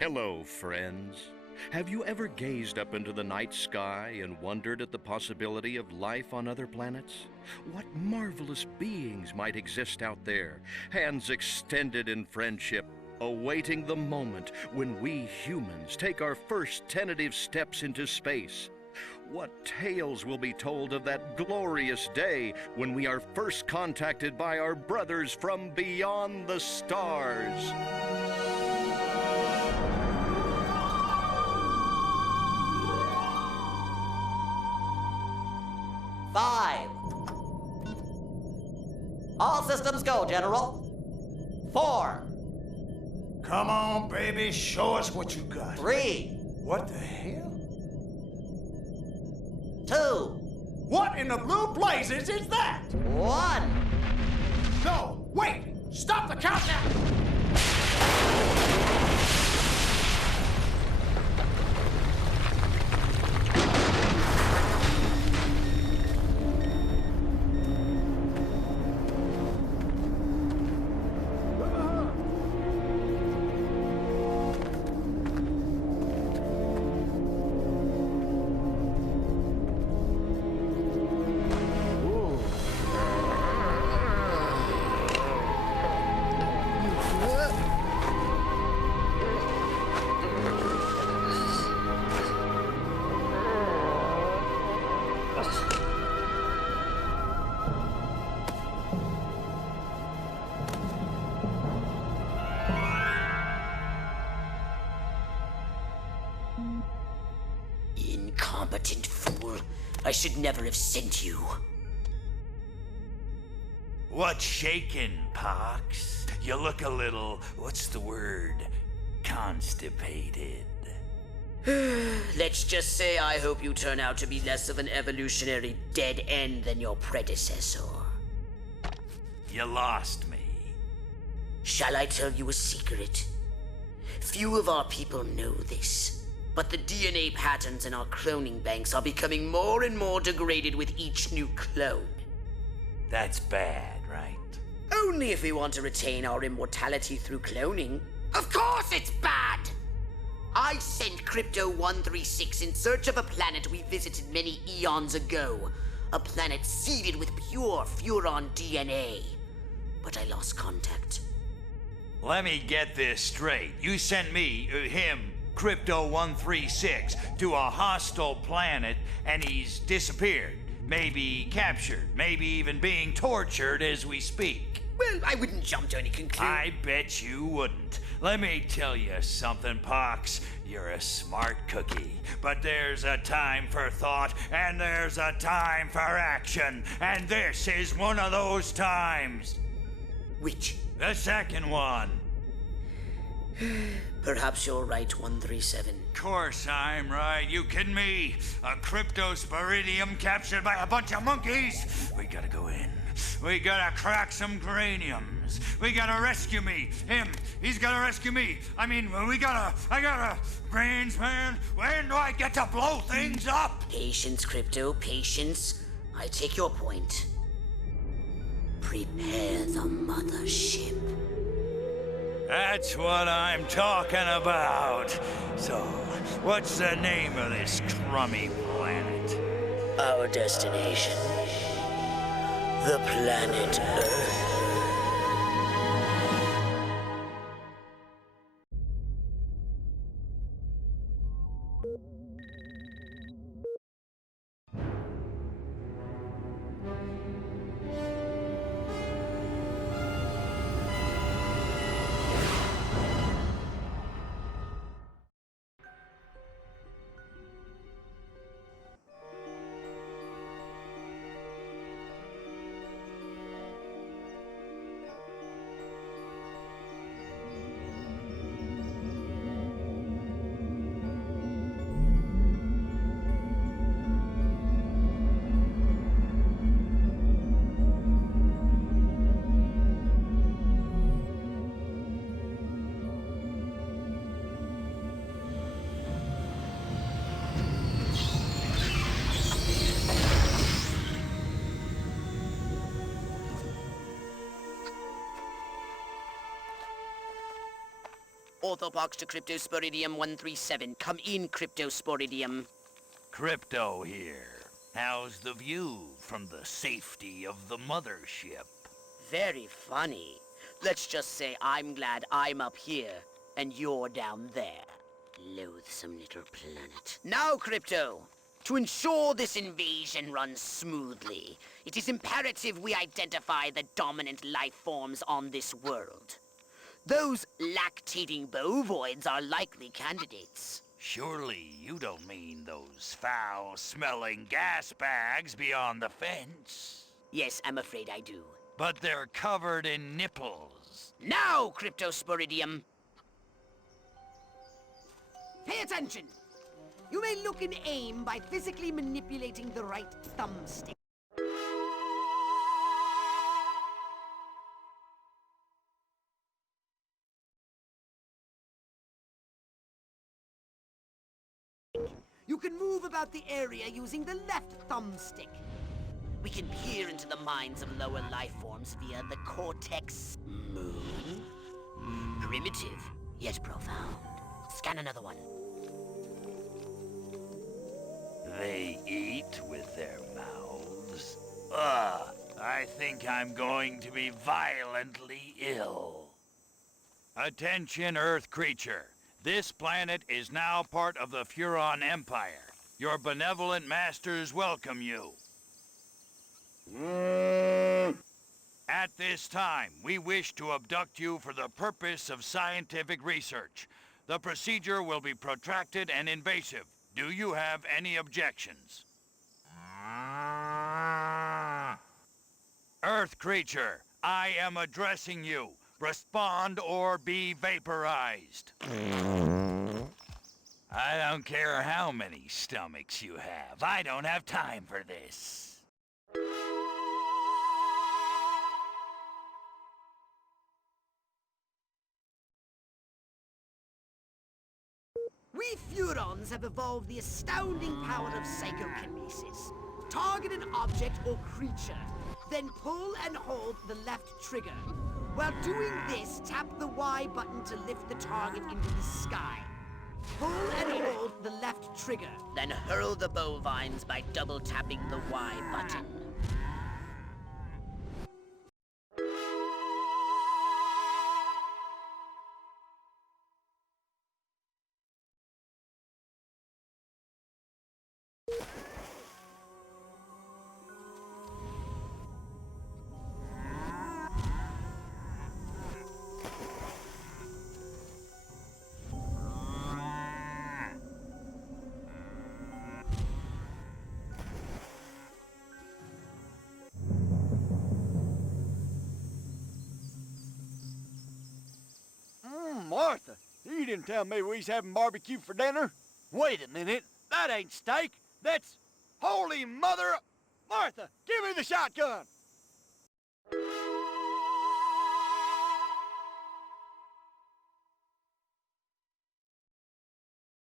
Hello, friends. Have you ever gazed up into the night sky and wondered at the possibility of life on other planets? What marvelous beings might exist out there, hands extended in friendship, awaiting the moment when we humans take our first tentative steps into space? What tales will be told of that glorious day when we are first contacted by our brothers from beyond the stars? 5. All systems go, General. 4. Come on, baby, show us what you got. 3. What the hell? 2. What in the blue blazes is that? 1. No, wait! Stop the countdown! Incompetent fool. I should never have sent you. What's shaking, Pox? You look a little, what's the word? Constipated. Let's just say I hope you turn out to be less of an evolutionary dead end than your predecessor. You lost me. Shall I tell you a secret? Few of our people know this, but the DNA patterns in our cloning banks are becoming more and more degraded with each new clone. That's bad, right? Only if we want to retain our immortality through cloning. Of course it's bad! I sent Crypto-136 in search of a planet we visited many eons ago. A planet seeded with pure Furon DNA. But I lost contact. Let me get this straight. You sent me, him, Crypto-136, to a hostile planet, and he's disappeared. Maybe captured, maybe even being tortured as we speak. Well, I wouldn't jump to any conclusion. I bet you wouldn't. Let me tell you something, Pox. You're a smart cookie. But there's a time for thought, and there's a time for action. And this is one of those times. Which? The second one. Perhaps you're right, 137. Course I'm right. You kidding me? A cryptosporidium captured by a bunch of monkeys? We gotta go in. We gotta crack some craniums. We gotta rescue me. Him, he's gotta rescue me. I gotta, brains, man. When do I get to blow things up? Patience, Crypto, patience. I take your point. Prepare the mothership. That's what I'm talking about. So, what's the name of this crummy planet? Our destination. The planet Earth. Orthopox to Cryptosporidium 137. Come in, Cryptosporidium. Crypto here. How's the view from the safety of the mothership? Very funny. Let's just say I'm glad I'm up here and you're down there. Loathsome little planet. Now, Crypto, to ensure this invasion runs smoothly, it is imperative we identify the dominant life forms on this world. Those lactating bovoids are likely candidates. Surely you don't mean those foul-smelling gas bags beyond the fence? Yes, I'm afraid I do. But they're covered in nipples. Now, Cryptosporidium! Pay attention! You may look and aim by physically manipulating the right thumbstick. You can move about the area using the left thumbstick. We can peer into the minds of lower life forms via the cortex moon. Primitive, yet profound. Scan another one. They eat with their mouths. Ugh, I think I'm going to be violently ill. Attention, Earth creature. This planet is now part of the Furon Empire. Your benevolent masters welcome you. At this time, we wish to abduct you for the purpose of scientific research. The procedure will be protracted and invasive. Do you have any objections? Earth creature, I am addressing you. Respond or be vaporized. I don't care how many stomachs you have. I don't have time for this. We Furons have evolved the astounding power of psychokinesis. Target an object or creature, then pull and hold the left trigger. While doing this, tap the Y button to lift the target into the sky. Pull and hold the left trigger. Then hurl the bovines by double tapping the Y button. Martha, you didn't tell me we was having barbecue for dinner. Wait a minute, that ain't steak. That's holy mother... Martha, give me the shotgun.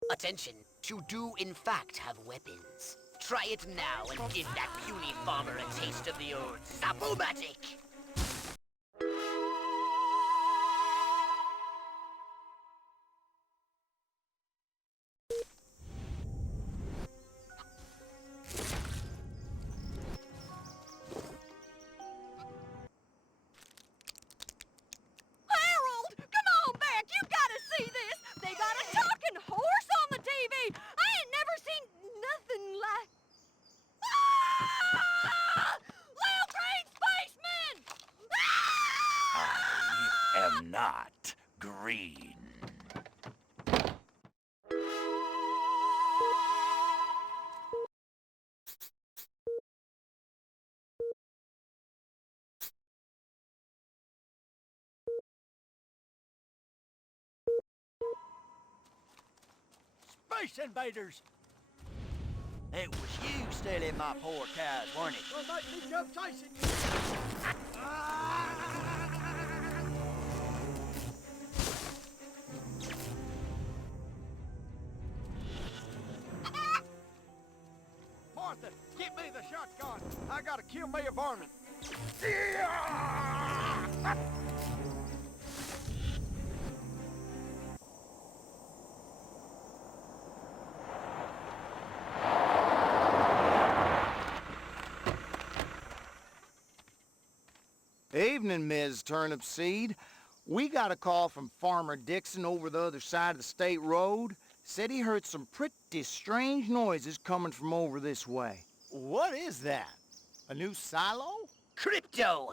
Attention, you do in fact have weapons. Try it now and give that puny farmer a taste of the old Sapomatic. Not green. Space invaders! It was you stealing my poor cows, weren't it? Well, make me jump chasing you. Martha, get me the shotgun. I gotta kill me a varmint. Evening, Ms. Turnip Seed. We got a call from Farmer Dixon over the other side of the state road. Said he heard some pretty strange noises coming from over this way. What is that? A new silo? Crypto!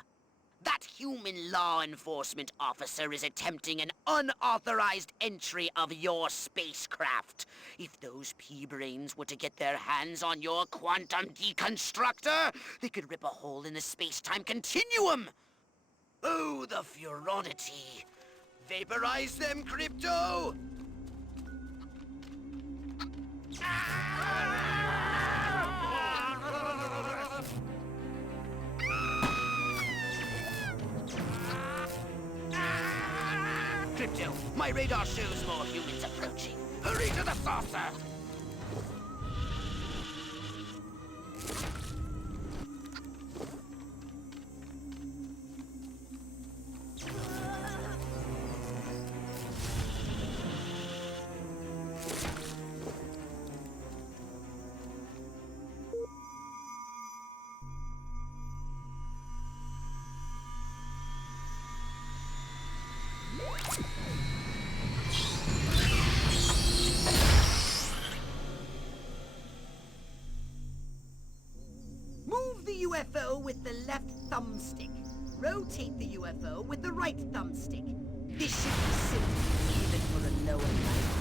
That human law enforcement officer is attempting an unauthorized entry of your spacecraft. If those pea-brains were to get their hands on your quantum deconstructor, they could rip a hole in the space-time continuum. Oh, the furonity. Vaporize them, Crypto! Crypto, my radar shows more humans approaching. Hurry to the saucer! Move the UFO with the left thumbstick. Rotate the UFO with the right thumbstick. This should be simple, even for a lower life.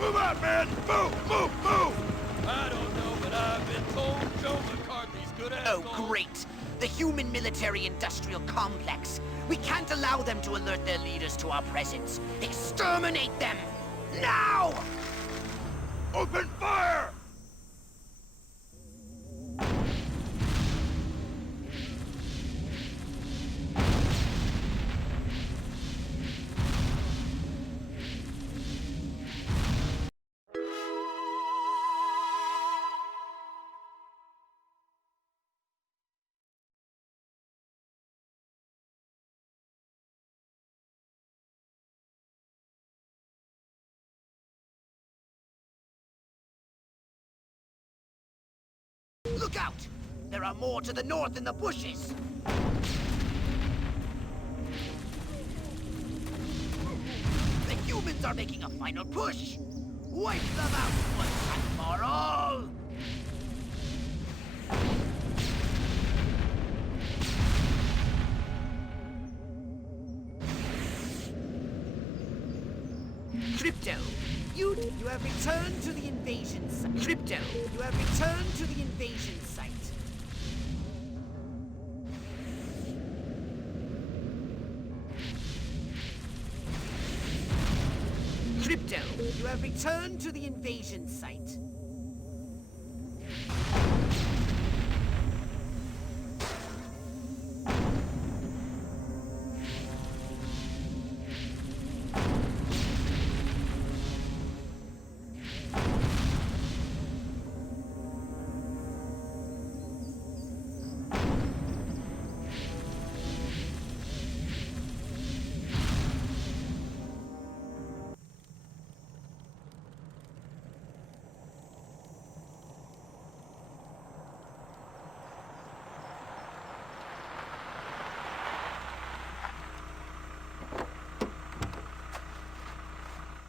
Move out, man! Move, move, move! I don't know, but I've been told Joe McCarthy's good at Oh, great! The human military-industrial complex. We can't allow them to alert their leaders to our presence. Exterminate them! Now! Open fire! Look out! There are more to the north in the bushes! The humans are making a final push! Wipe them out once and for all! Crypto, you have returned to the invasion site. Crypto, you have returned to the invasion site. Crypto, you have returned to the invasion site.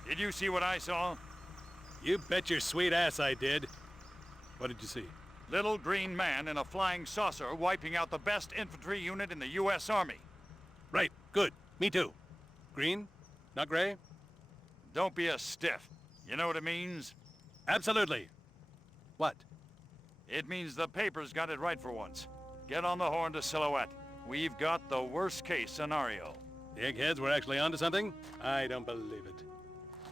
Did you see what I saw? You bet your sweet ass I did. What did you see? Little green man in a flying saucer wiping out the best infantry unit in the U.S. Army. Right, good. Me too. Green? Not gray? Don't be a stiff. You know what it means? Absolutely. What? It means the paper's got it right for once. Get on the horn to Silhouette. We've got the worst case scenario. The eggheads were actually onto something? I don't believe it.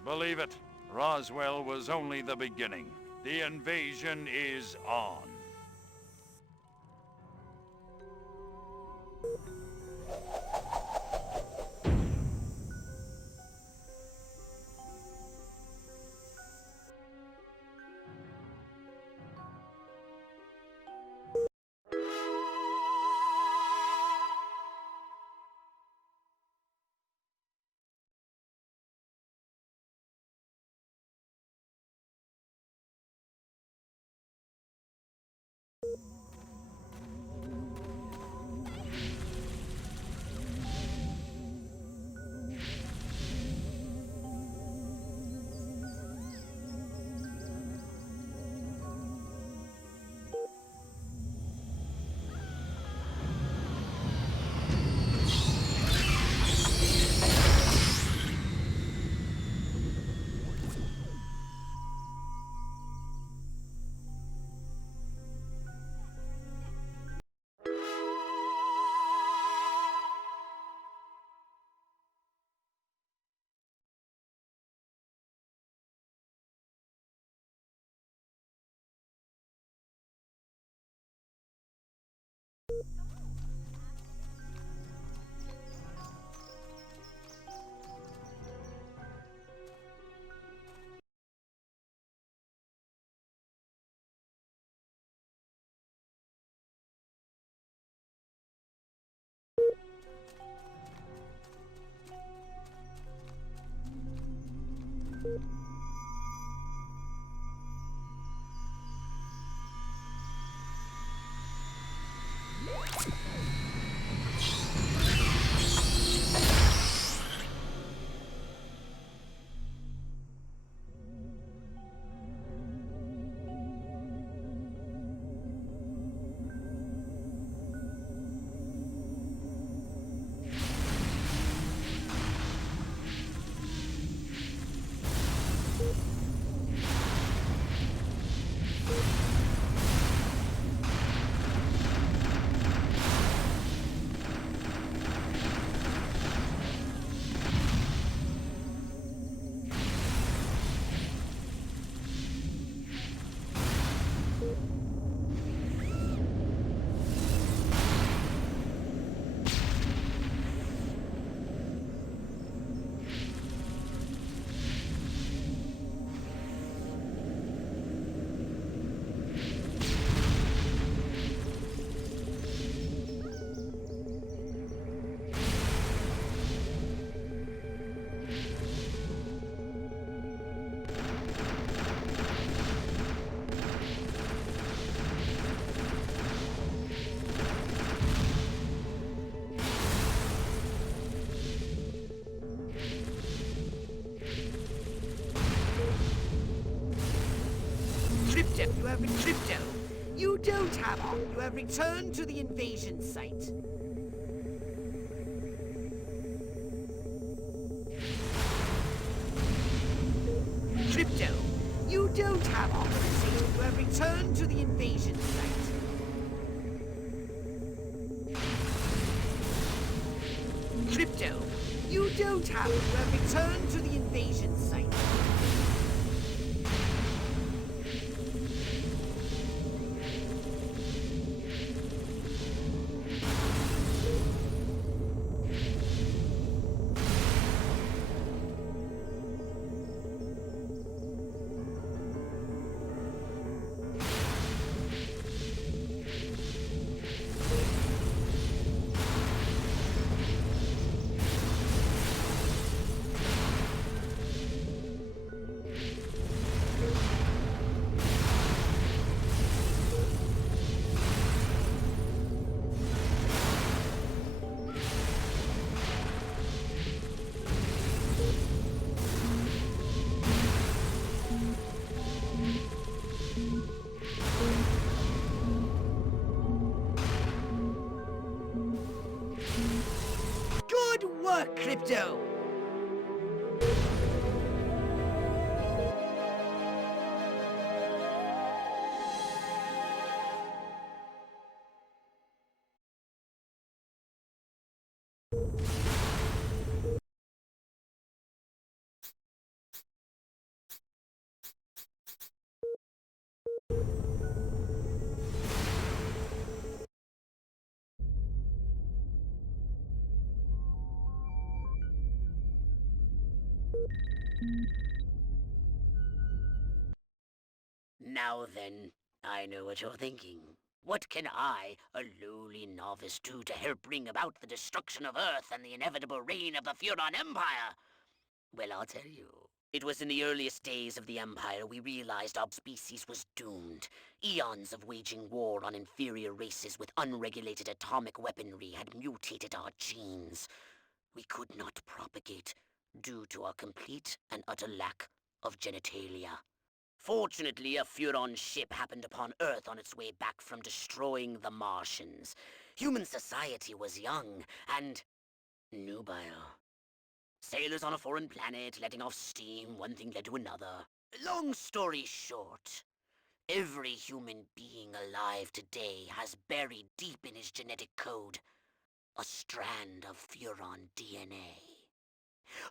Believe it, Roswell was only the beginning. The invasion is on. You have Crypto. You don't have on. You have returned to the invasion site. Crypto. You don't have authorization. You have returned to the invasion site. Crypto. You don't have. You have returned to the invasion site. Good work, Crypto! Now then, I know what you're thinking. What can I, a lowly novice, do to help bring about the destruction of Earth and the inevitable reign of the Furon Empire? Well, I'll tell you. It was in the earliest days of the Empire we realized our species was doomed. Eons of waging war on inferior races with unregulated atomic weaponry had mutated our genes. We could not propagate due to our complete and utter lack of genitalia. Fortunately, a Furon ship happened upon Earth on its way back from destroying the Martians. Human society was young and nubile. Sailors on a foreign planet, letting off steam, one thing led to another. Long story short, every human being alive today has buried deep in his genetic code a strand of Furon DNA.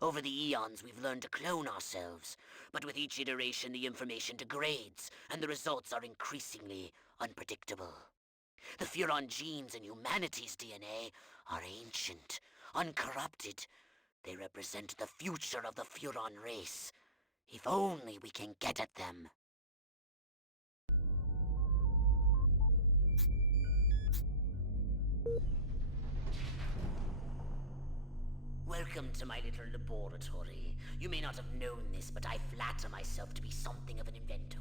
Over the eons, we've learned to clone ourselves, but with each iteration the information degrades, and the results are increasingly unpredictable. The Furon genes in humanity's DNA are ancient, uncorrupted. They represent the future of the Furon race. If only we can get at them. Welcome to my little laboratory. You may not have known this, but I flatter myself to be something of an inventor.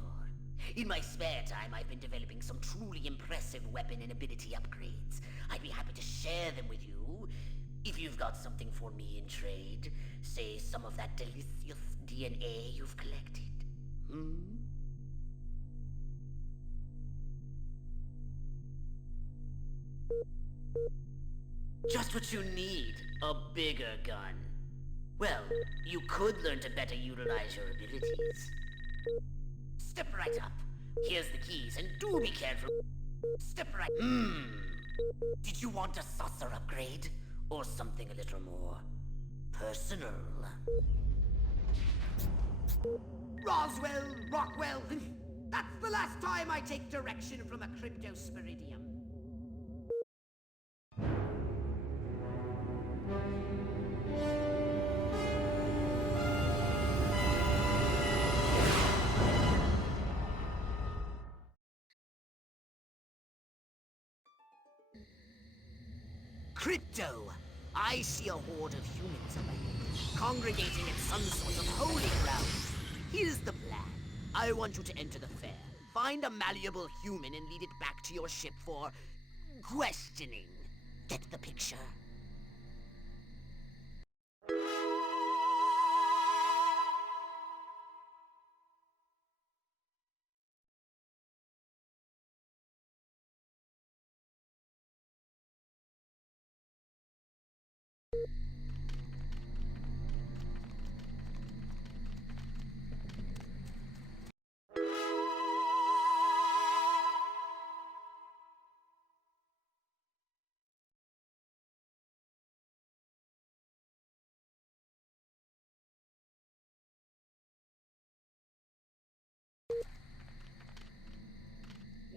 In my spare time, I've been developing some truly impressive weapon and ability upgrades. I'd be happy to share them with you, if you've got something for me in trade. Say some of that delicious DNA you've collected. Just what you need, a bigger gun. Well, you could learn to better utilize your abilities. Step right up. Here's the keys, and do be careful. Step right... Did you want a saucer upgrade? Or something a little more personal? Roswell, Rockwell, that's the last time I take direction from a cryptosporidium. Crypto! I see a horde of humans around, congregating at some sort of holy ground. Here's the plan. I want you to enter the fair, find a malleable human and lead it back to your ship for questioning. Get the picture?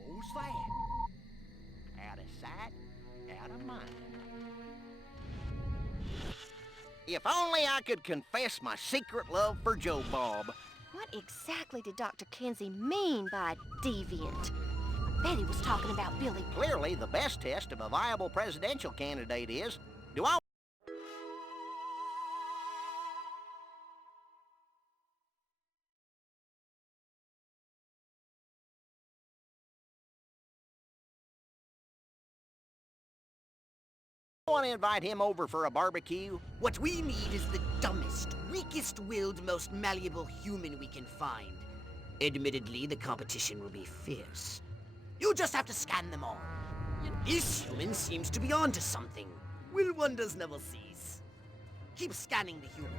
Who's that? Out of sight, out of mind. If only I could confess my secret love for Joe Bob. What exactly did Dr. Kinsey mean by deviant? I bet he was talking about Billy. Clearly, the best test of a viable presidential candidate is, do I want to invite him over for a barbecue? What we need is the dumbest, weakest-willed, most malleable human we can find. Admittedly, the competition will be fierce. You just have to scan them all. This human seems to be onto something. Will wonders never cease? Keep scanning the humans.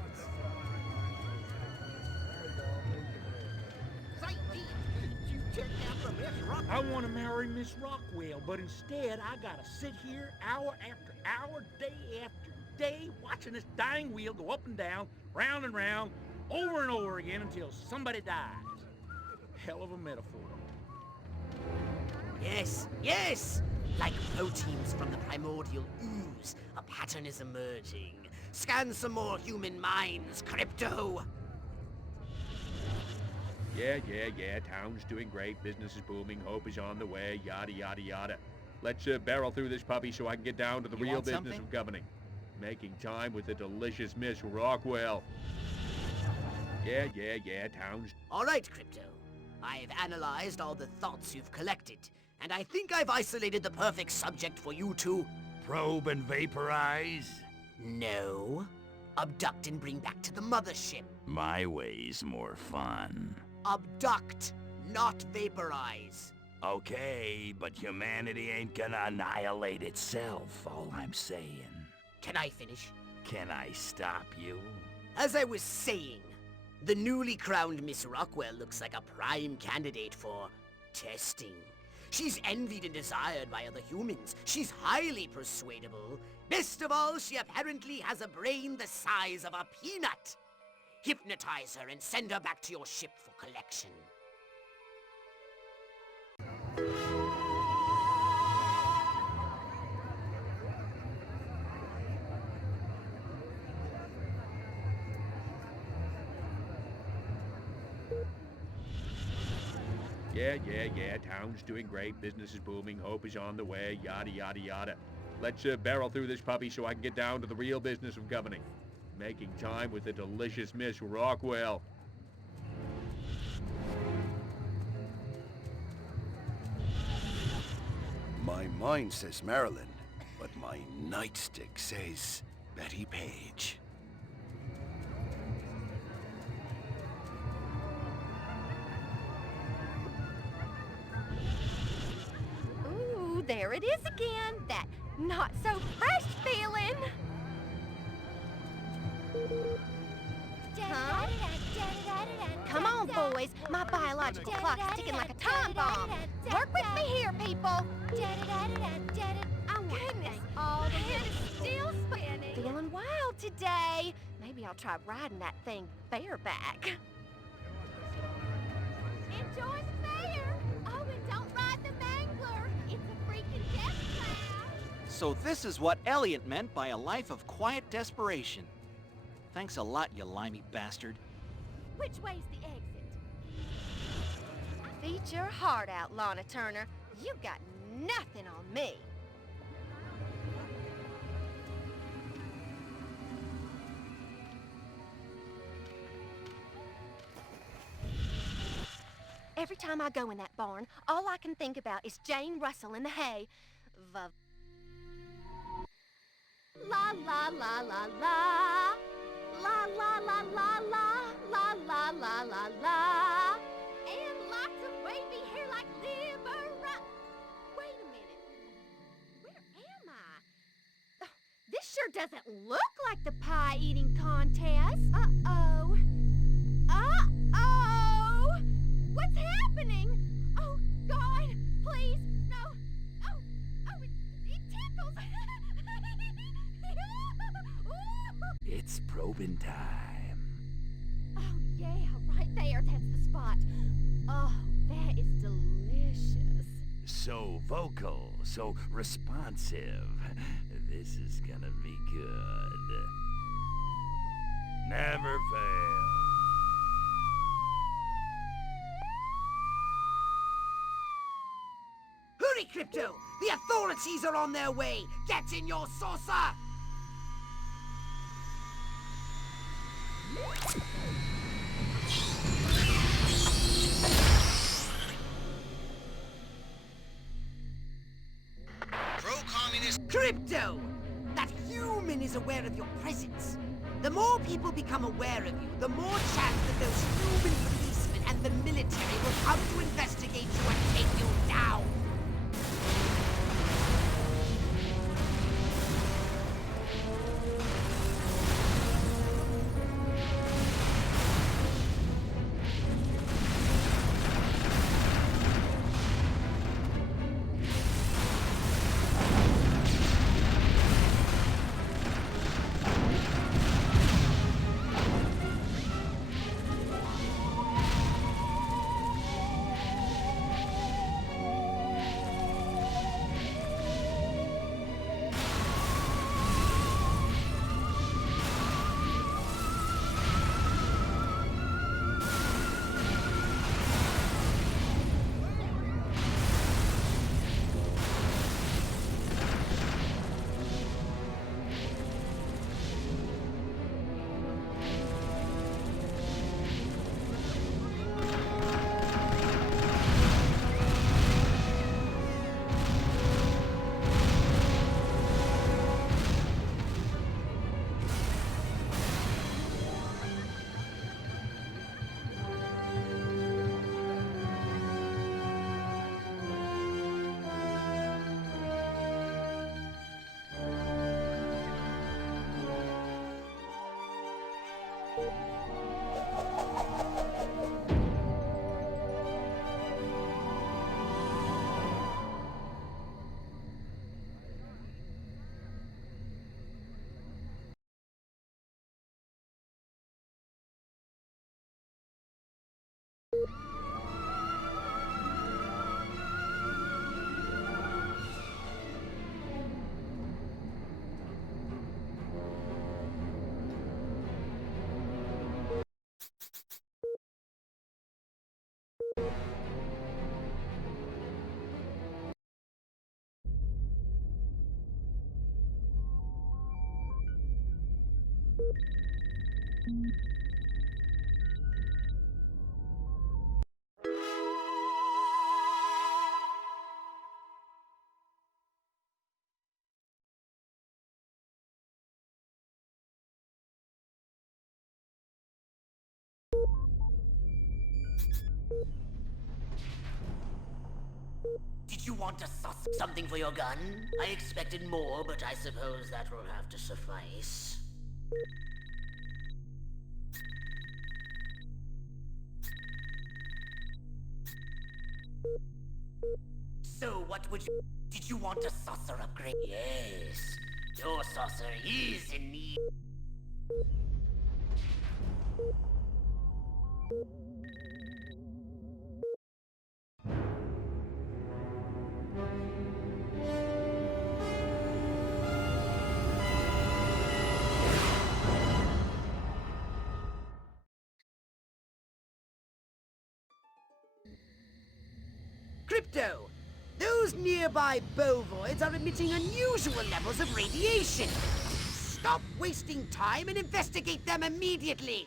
I want to marry Miss Rockwell, but instead I gotta sit here hour after hour, day after day, watching this dying wheel go up and down, round and round, over and over again until somebody dies. Hell of a metaphor. Yes, yes! Like proteins from the primordial ooze, a pattern is emerging. Scan some more human minds, Crypto! Yeah, town's doing great, business is booming, hope is on the way, yada, yada, yada. Let's barrel through this puppy so I can get down to the real business of governing. Making time with the delicious Miss Rockwell. Yeah, town's... All right, Crypto. I've analyzed all the thoughts you've collected, and I think I've isolated the perfect subject for you to... Probe and vaporize? No. Abduct and bring back to the mothership. My way's more fun. Abduct, not vaporize. Okay, but humanity ain't gonna annihilate itself, all I'm saying. Can I finish? Can I stop you? As I was saying, the newly crowned Miss Rockwell looks like a prime candidate for testing. She's envied and desired by other humans. She's highly persuadable. Best of all, she apparently has a brain the size of a peanut. Hypnotize her and send her back to your ship for collection. Yeah, town's doing great, business is booming, hope is on the way, yada, yada, yada. Let's barrel through this puppy so I can get down to the real business of governing. Making time with the delicious Miss Rockwell. My mind says Marilyn, but my nightstick says Betty Page. Ooh, there it is again. That not so fresh feeling. Huh? Come on, boys. My biological clock is ticking like a time bomb. Work with me here, people. Goodness, all the head is still spinning. Feeling wild today. Maybe I'll try riding that thing bareback. Enjoy the fair. Oh, and don't ride the mangler. It's a freaking death trap. So this is what Elliot meant by a life of quiet desperation. Thanks a lot, you limey bastard. Which way's the exit? Beat your heart out, Lana Turner. You got nothing on me. Every time I go in that barn, all I can think about is Jane Russell in the hay. La la la la la. La la la la la. La la la la la. And lots of wavy hair like liver. Wait a minute. Where am I? Oh, this sure doesn't look like the pie eating contest. Uh-oh. Uh-oh! What's happening? Oh, God, please, no. Oh, it tickles. It's probing time. Oh, yeah, right there. That's the spot. Oh, that is delicious. So vocal, so responsive. This is gonna be good. Never fail. Hurry, Crypto! The authorities are on their way! Get in your saucer! Pro-communist... Crypto! That human is aware of your presence. The more people become aware of you, the more chance that those human policemen and the military will come to investigate you and take you down. Did you want to suss something for your gun? I expected more, but I suppose that will have to suffice. So what would you... Did you want a saucer upgrade? Yes. Your saucer is in need. Crypto! Those nearby bovoids are emitting unusual levels of radiation. Stop wasting time and investigate them immediately!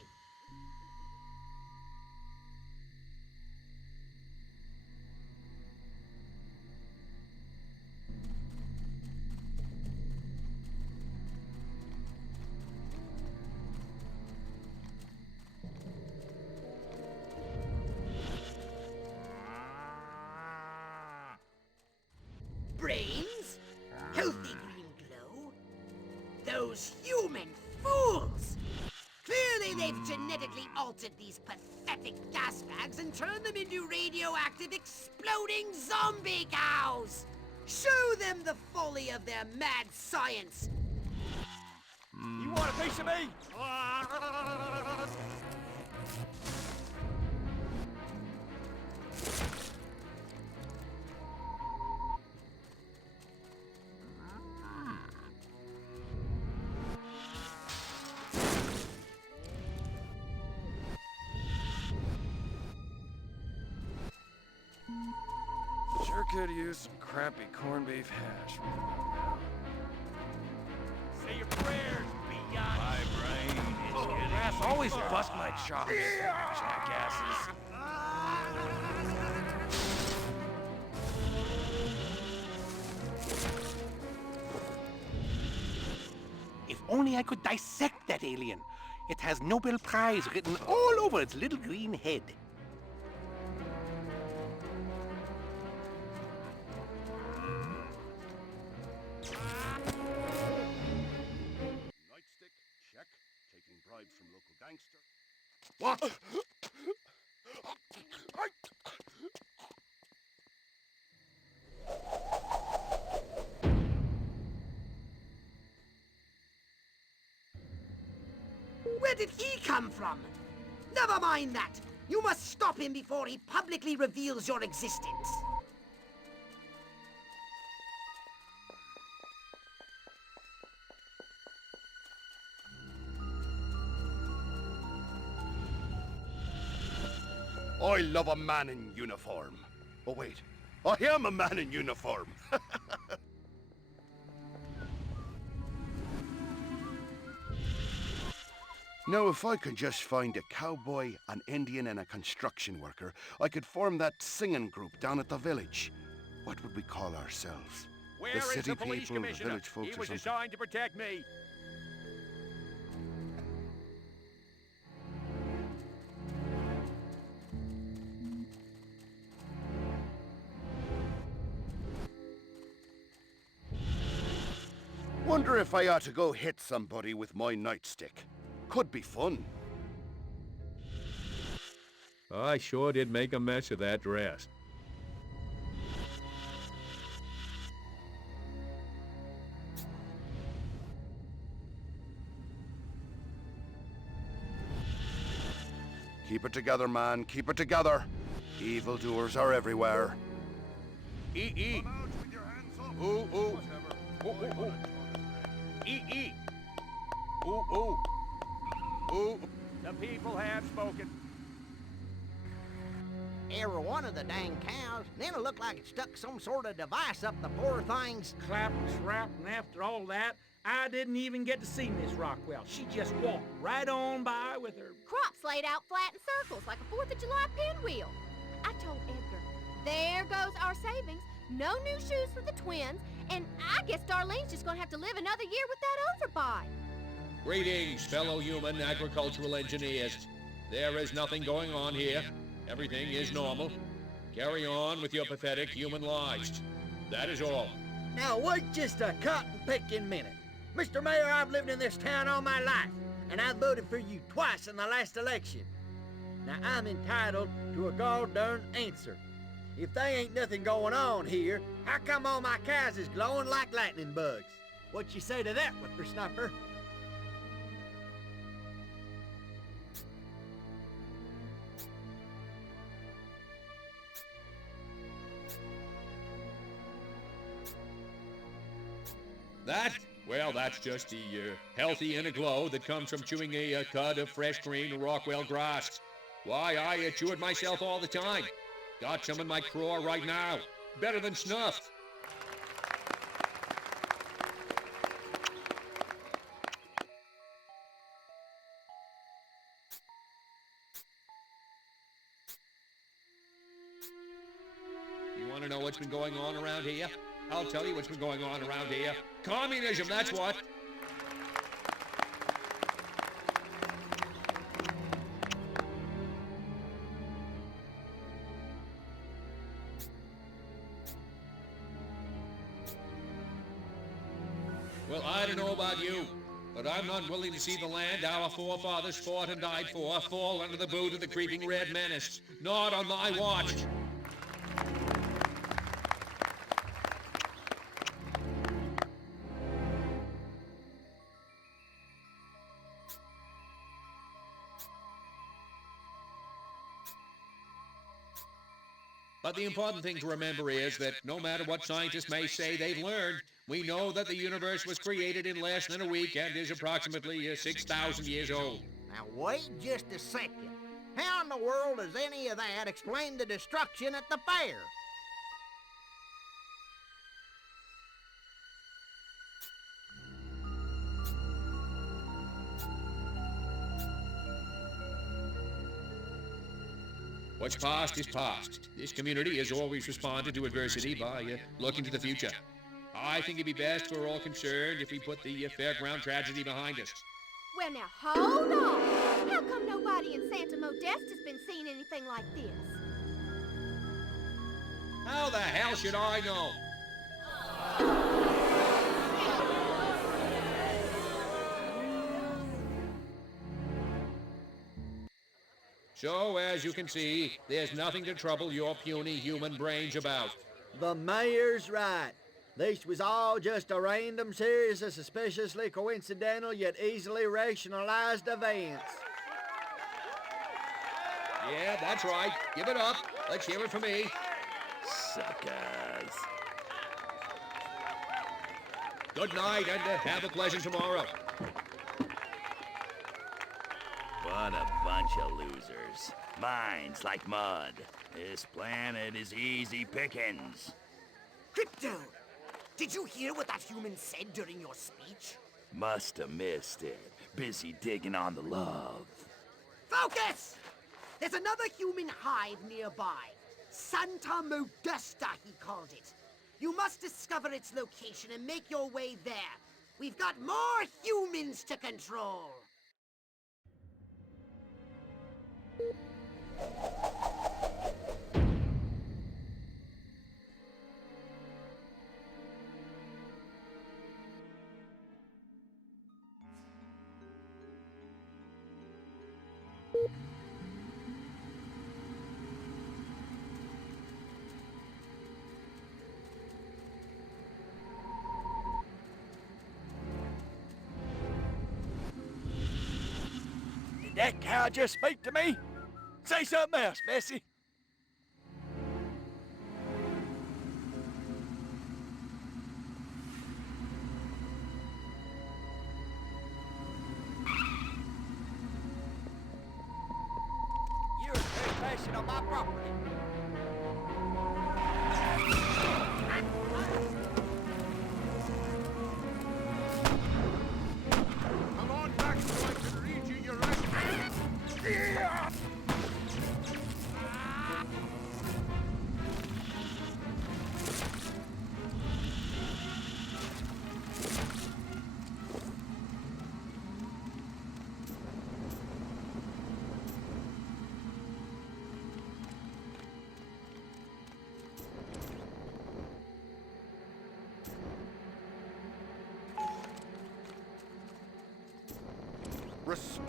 Brains? Healthy green glow? Those human fools! Clearly they've genetically altered these pathetic gas bags and turned them into radioactive exploding zombie cows! Show them the folly of their mad science! You want a piece of me? Sure could use some crappy corned beef hash. Say your prayers, beyond. My brain is getting... Brass always bust my chops, jackasses. If only I could dissect that alien. It has Nobel Prize written all over its little green head. Nightstick, check. Taking bribes from local gangster. What? Where did he come from? Never mind that! You must stop him before he publicly reveals your existence. I love a man in uniform. Oh wait, I am a man in uniform. Now, if I could just find a cowboy, an Indian, and a construction worker, I could form that singing group down at the village. What would we call ourselves? Where the is city the police people, the commissioner? village folks, He or was something? assigned to protect me. Wonder if I ought to go hit somebody with my nightstick. Could be fun. I sure did make a mess of that dress. Keep it together, man. Keep it together. Evildoers are everywhere. E. Ooh, ooh. Ooh, ooh, ooh. E. Ooh, ooh. Ooh. The people have spoken. Every one of the dang cows. Then it looked like it stuck some sort of device up the poor thing's... Clap and srap, and after all that, I didn't even get to see Miss Rockwell. She just walked right on by with her... Crops laid out flat in circles like a 4th of July pinwheel. I told Edgar, there goes our savings, no new shoes for the twins, and I guess Darlene's just gonna have to live another year with that overbite. Greetings, fellow human agricultural engineers. There is nothing going on here. Everything is normal. Carry on with your pathetic human lives. That is all. Now wait just a cotton-picking minute. Mr. Mayor, I've lived in this town all my life, and I voted for you twice in the last election. Now I'm entitled to a gall-darn answer. If there ain't nothing going on here, how come all my cows is glowing like lightning bugs? What you say to that, whippersnapper? That? Well, that's just the healthy inner glow that comes from chewing a cud of fresh green Rockwell grass. Why, I chew it myself all the time. Got some in my craw right now. Better than snuff. You want to know what's been going on around here? I'll tell you what's been going on around here. Communism, that's what. Well, I don't know about you, but I'm not willing to see the land our forefathers fought and died for fall under the boot of the creeping red menace. Not on my watch. But the important thing to remember is that no matter what scientists may say they've learned, we know that the universe was created in less than a week and is approximately 6,000 years old. Now wait just a second. How in the world does any of that explain the destruction at the fair? What's past is past. This community has always responded to adversity by looking to the future. I think it'd be best for all concerned if we put the fairground tragedy behind us. Well, now, hold on. How come nobody in Santa Modeste has been seeing anything like this? How the hell should I know? So, as you can see, there's nothing to trouble your puny human brains about. The mayor's right. This was all just a random series of suspiciously coincidental yet easily rationalized events. Yeah, that's right. Give it up. Let's hear it from me. Suckers. Good night, and have a pleasant tomorrow. What a bunch of losers. Minds like mud. This planet is easy pickings. Crypto, did you hear what that human said during your speech? Must have missed it. Busy digging on the love. Focus! There's another human hive nearby. Santa Modesta, he called it. You must discover its location and make your way there. We've got more humans to control. Did that cow just speak to me? Say something else, Bessie. You're trespassing on my property.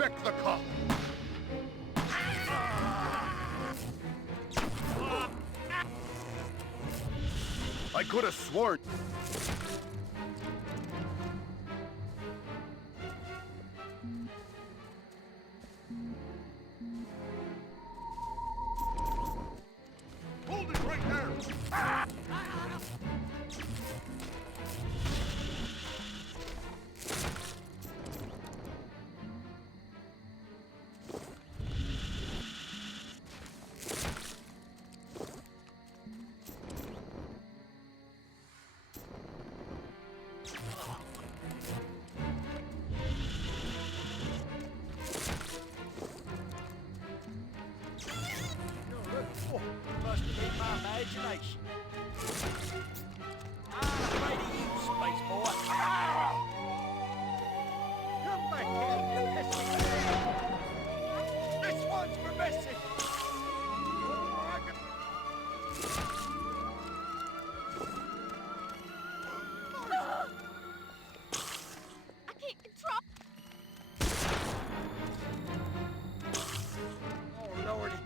Expect the cop. I could have sworn. Hold it right there! Must have been my imagination. I'm afraid of you, space boy. Come back here, let's be fair. This one's for Bessie. I can't control. Oh, Lordy.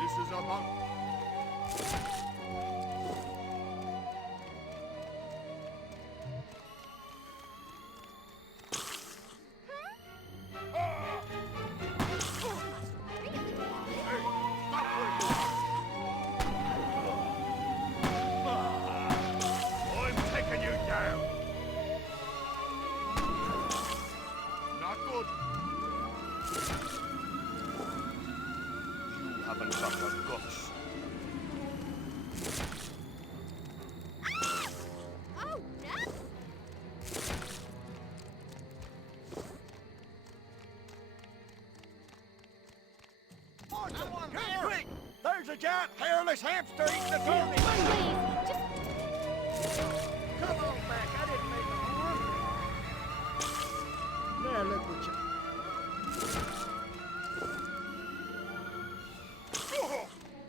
This is about... I'm taking you down. Not good. You haven't got the guts. Oh, no! Come quick! There's a giant hairless hamster eating the turkey! Please, just Come on back, I didn't mean no harm. Now look what you...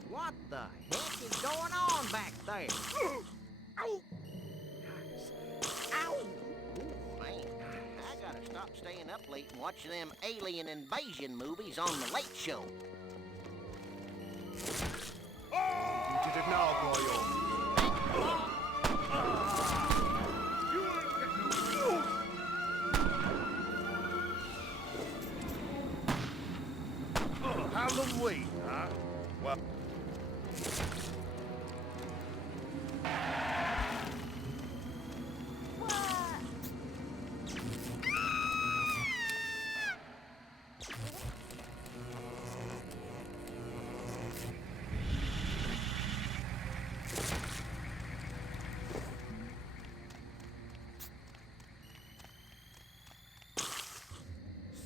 What the heck is going on back there? Ow! Ow! Ooh, man, I gotta stop staying up late and watching them alien invasion movies on the Late Show. You did it now, boyo. You ain't getting away. Halloween, huh? Well...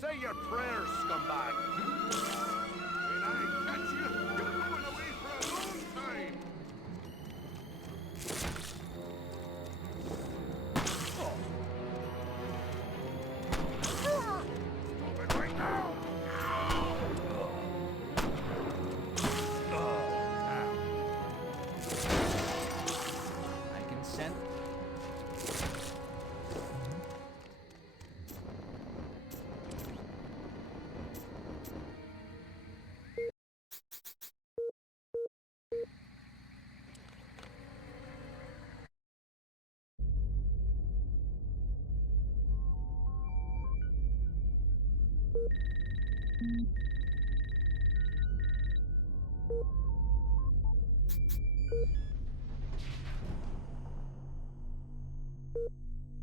Say your prayers, scumbag. When I catch you, you're going away for a long time. Stop it right now. I consent.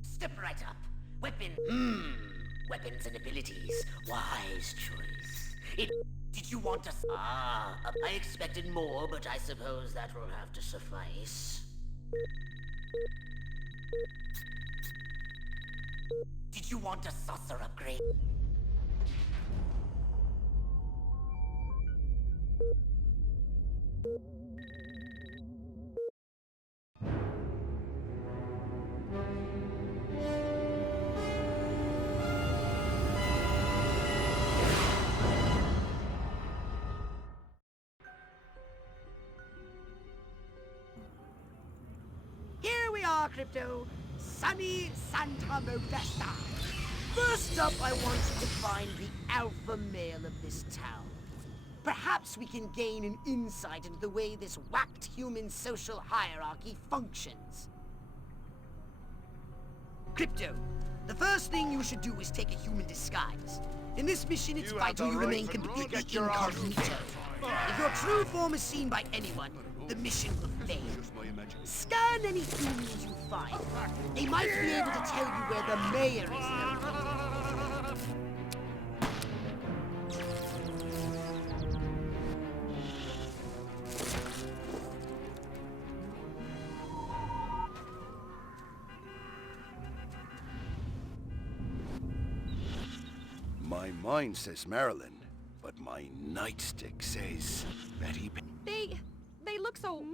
Step right up. Weapons and abilities. Wise choice. Did you want to... I expected more, but I suppose that will have to suffice. Did you want a saucer upgrade? Here we are, Crypto. sunny Santa Modesta. First up, I want you to find the alpha male of this town. Perhaps we can gain an insight into the way this whacked human social hierarchy functions. Crypto, the first thing you should do is take a human disguise. In this mission, it's vital you remain completely incognito. If your true form is seen by anyone, the mission will fail. Scan any humans you find. They might be able to tell you where the mayor is located. My mind says Maryland, but my nightstick says Betty. They look so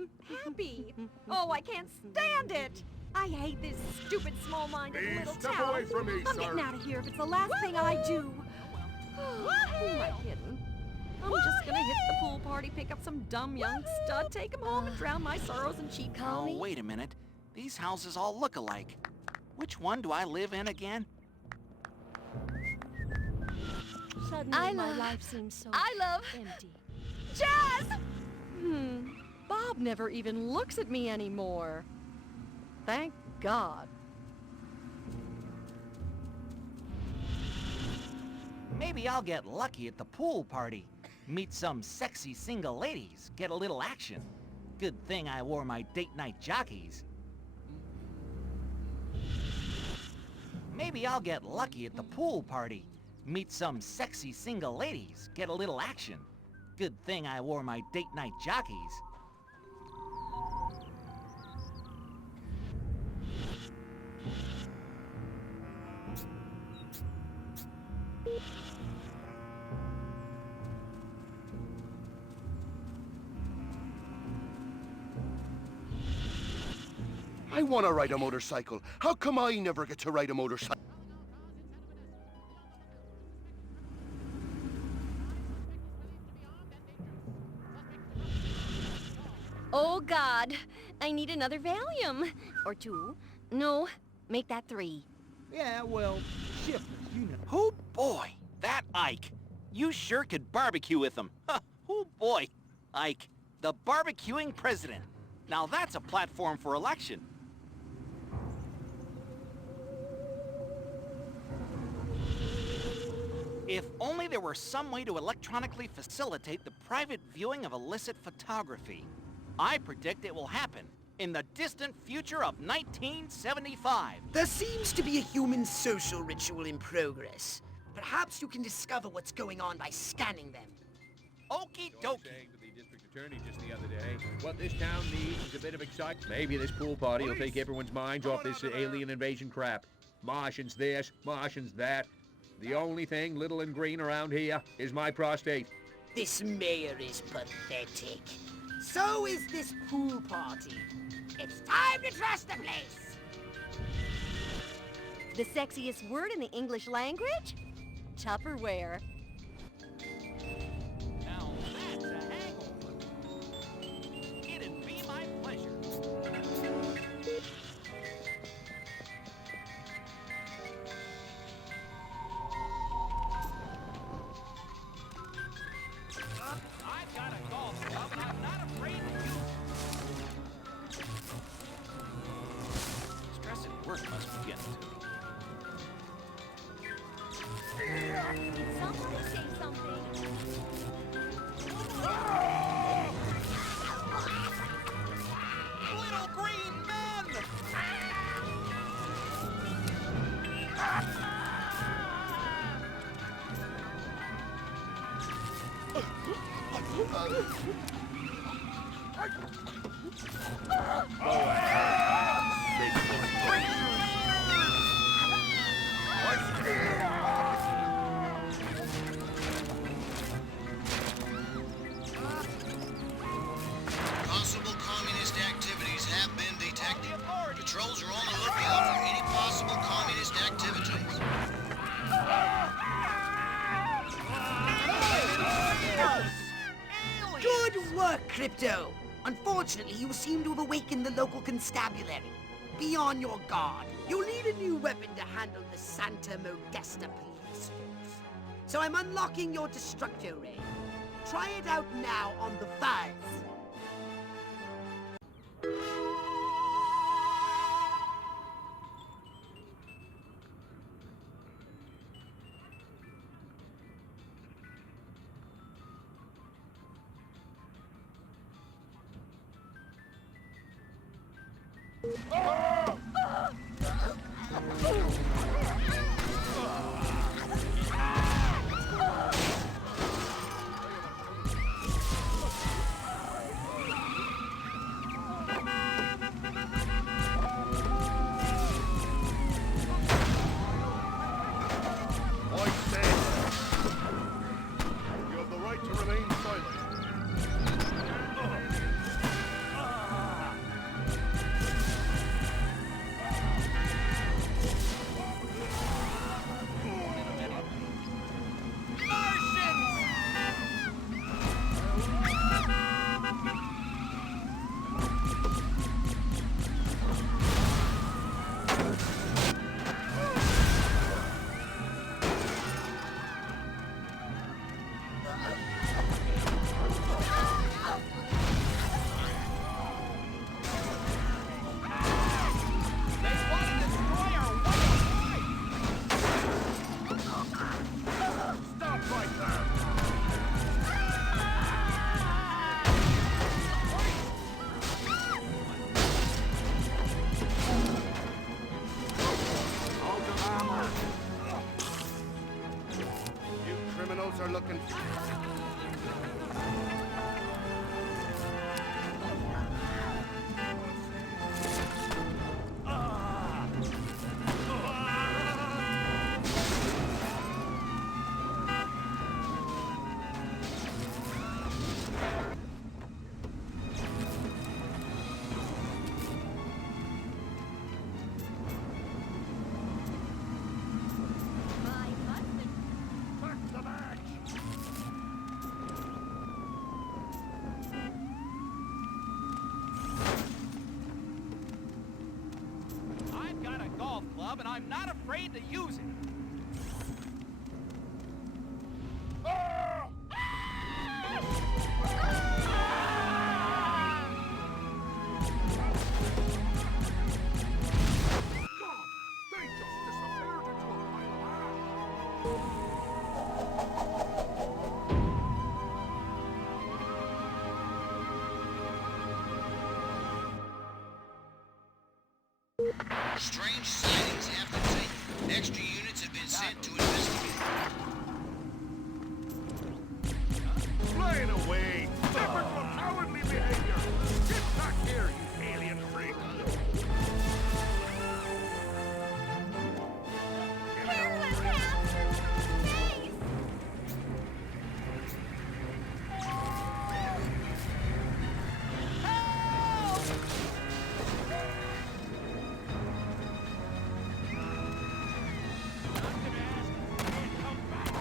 happy. Oh, I can't stand it. I hate this stupid, small-minded little step town. away from me, I'm sir. getting out of here if it's the last thing I do. Who am I kidding? I'm just gonna hit the pool party, pick up some dumb young stud, take him home and drown my sorrows in cheap Oh, honey. wait a minute. These houses all look alike. Which one do I live in again? Suddenly, my life seems so empty. Jazz! Bob never even looks at me anymore. Thank God. Maybe I'll get lucky at the pool party. Meet some sexy single ladies, get a little action. Good thing I wore my date night jockeys. Maybe I'll get lucky at the pool party. Meet some sexy single ladies, get a little action. Good thing I wore my date night jockeys. I want to ride a motorcycle. How come I never get to ride a motorcycle? Oh, God. I need another Valium. Or 2. No, make that 3. Yeah, well, shift, you know. Oh boy, that Ike. You sure could barbecue with him. Oh boy, Ike, the barbecuing president. Now that's a platform for election. If only there were some way to electronically facilitate the private viewing of illicit photography. I predict it will happen in the distant future of 1975. There seems to be a human social ritual in progress. Perhaps you can discover what's going on by scanning them. Okie So I was dokie. saying to the district attorney just the other day, what this town needs is a bit of excitement. Maybe this pool party will take everyone's minds off this alien invasion crap. Martians this, Martians that. The only thing little and green around here is my prostate. This mayor is pathetic. So is this pool party. It's time to trust the place. The sexiest word in the English language? Tupperware. Now that's a hangover. It'd be my pleasure. I've got a golf club and I'm not afraid to use it. Stress at work must be getting to me. Did somebody say something? Little green men! Possible communist activities have been detected. Patrols are on the lookout for any possible communist activities. Good work, Crypto. Unfortunately, you seem to have awakened the local constabulary. Be on your guard. You'll need a new weapon to handle the Santa Modesta police force. So I'm unlocking your Destructo Ray. Try it out now on the Fuzz. You have the right to remain silent. You criminals are looking My husband. Back the match! I've got a golf club and I'm not afraid to use it. They just disappeared into a pile of ash! Strange sightings after taken. Extra units have been sent to investigate. Flying away! Different from cowardly behavior! Get back here, you alien freak! Careless bastards from space! I'm gonna ask you to come back.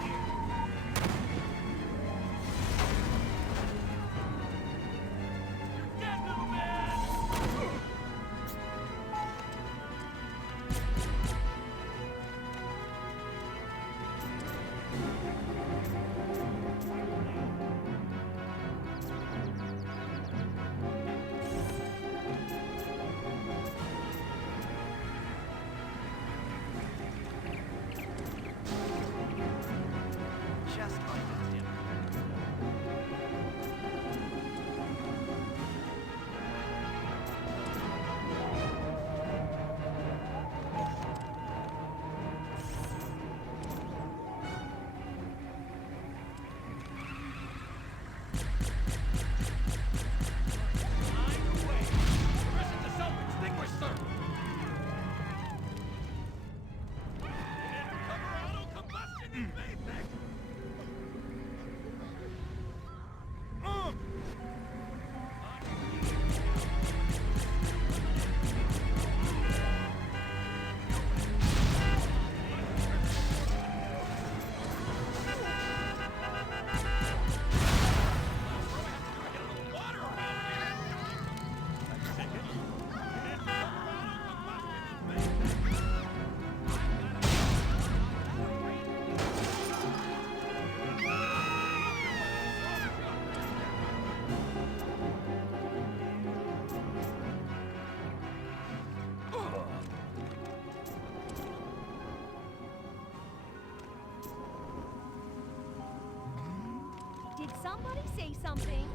Did somebody say something?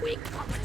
doing, Papa